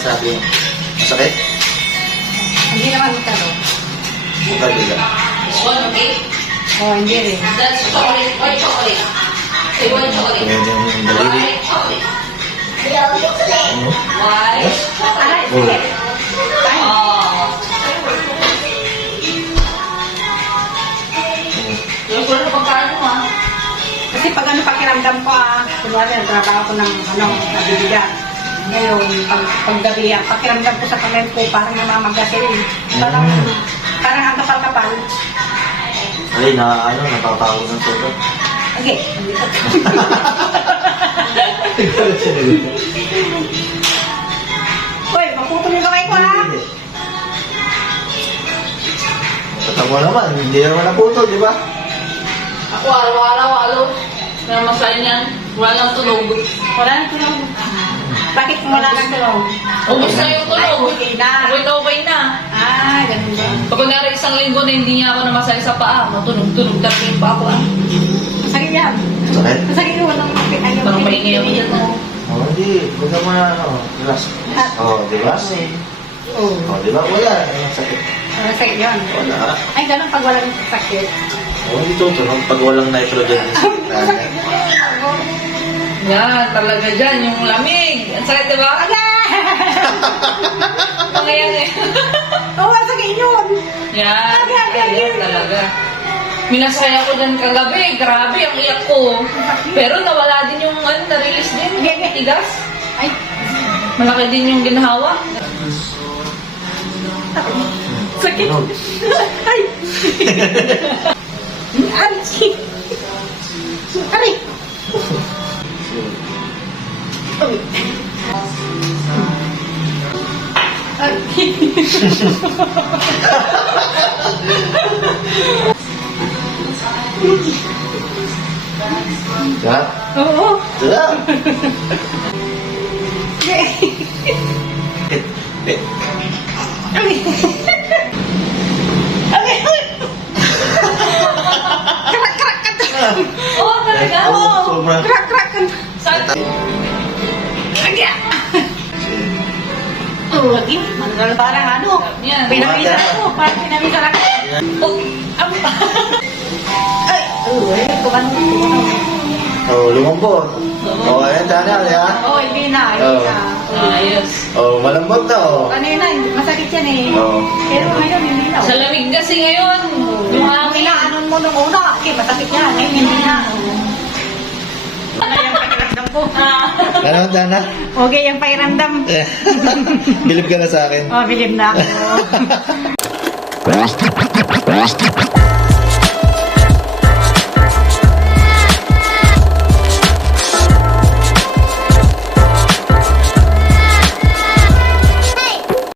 sabi. Masakit? Hindi naman magkano. Magkabila. Oh, hindi rin. That's chocolate. White chocolate. Say white chocolate. Medyo yung daliri. White chocolate. Ano? White chocolate. Oh. Oh. Yung kulo na pagkain mo ah. Kasi pag ano pakiramdam ko kunwari nagtrabaho ko ng nabibigat. Ngayon, paggabi pakiramdam ko sa kamay ko parang namamagasin. Parang ang kapal-kapal. Ay, napapawag ng soda. Okay. Uy, maputol yung kamay ko ha. Tama naman, hindi naman naputo, di ba? Ako araw-araw, na masaya niyan. Wala lang tulog. Wala nang tulog. Bakit wala nang tulog? Ubus na yung tulog. Okay na. Okay na. Ganun ba? Kapag nari isang linggo na hindi niya ako namasaya sa paa, matunog-tunog talaga yung paa ko ah. Masakit yan. Sakit? Masakit yung walang ayaw. Parang maingay ako dyan ah. Oh, hindi. Huwag ka muna, relax. Oh, di ba? Oo. Oh, di ba? Wala. Ang sakit. Masakit yan. Wala. Ay, ganun pag walang sakit. Oh, hindi tutunog pag walang nitrogen. Yan, talaga dyan, yung lamig. Ang sakit diba? Mga yan eh. Oo, masakit yun. Yan, yan talaga. Minasaya ko dyan kagabi, grabe ang iyak ko. Pero nawala din yung na-release din, tigas. Ay, Malaki din yung ginhawa. sakit. Ay. Ay. Ay. Ha? Oo. Wala. Ay. Krak-krak ka. Oo, talaga? Oh, sobrang. Krak-krak ka. Sakit. Agya. Oh, lagi. Parang ano. Yan. Pinamisan ako. Parang pinamisan ako. Oh, Ay. Kumano. Oh, lumambot. Oh, ayan, Daniel, yan. Oh, hindi na. Hindi na. ayos. Oh, malambot na, oh. Ano yun na, masakit yan eh. Oh. Pero ngayon, hindi na. Sa lamig kasi ngayon, yung hangin. Inaanon mo nung una, okay, masakit yan. Ngayon, hindi na. Ano yung pakiramdam ko? Ano, Dana? Okay, yung pakiramdam. Bilib ka na sa akin. Oh, bilib na ako.